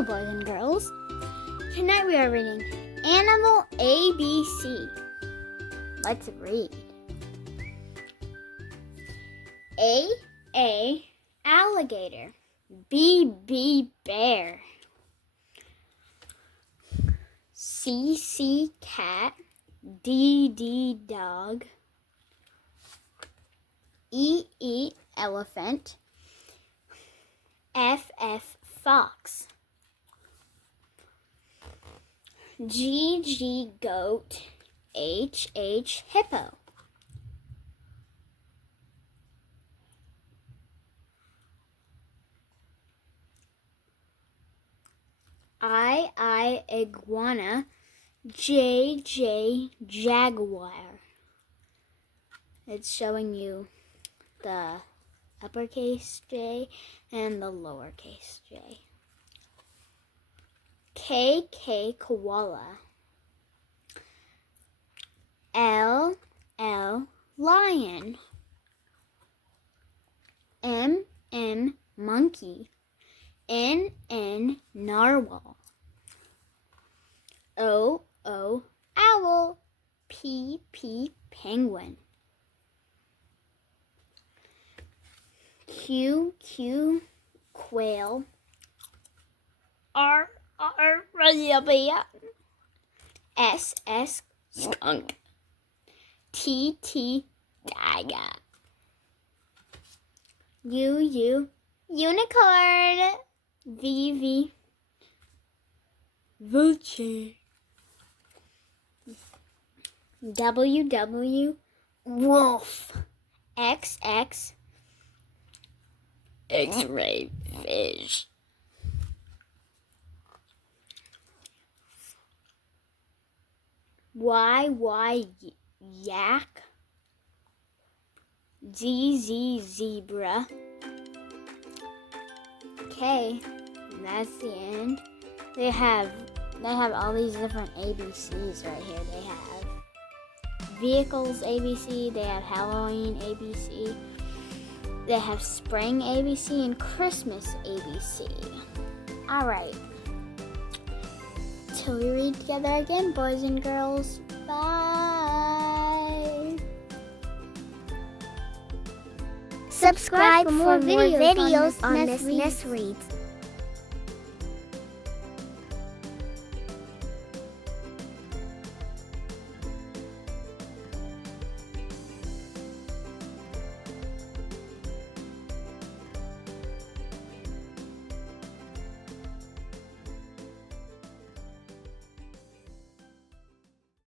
Hello, boys and girls. Tonight we are reading Animal ABC. Let's read. A. Alligator. B. Bear. C. Cat. D. Dog. E. Elephant. F. Fox. G. Goat. H. Hippo. I. Iguana. J. Jaguar. It's showing you the uppercase J and the lowercase J. K. Koala. L. Lion. M. Monkey. N. Narwhal. O. Owl. P. Penguin. Q. Quail. R. Rabbit. S. Skunk. T. Tiger. U. Unicorn. V. Vulture. W. Wolf. X. X-ray fish. Y. Yak. Z. Zebra. Okay, and that's the end. They have all these different ABCs right here. They have vehicles ABC, they have Halloween ABC, they have spring ABC and Christmas ABC. Alright. Till we read together again, boys and girls. Bye. Subscribe for more videos on Miss Ness Reads.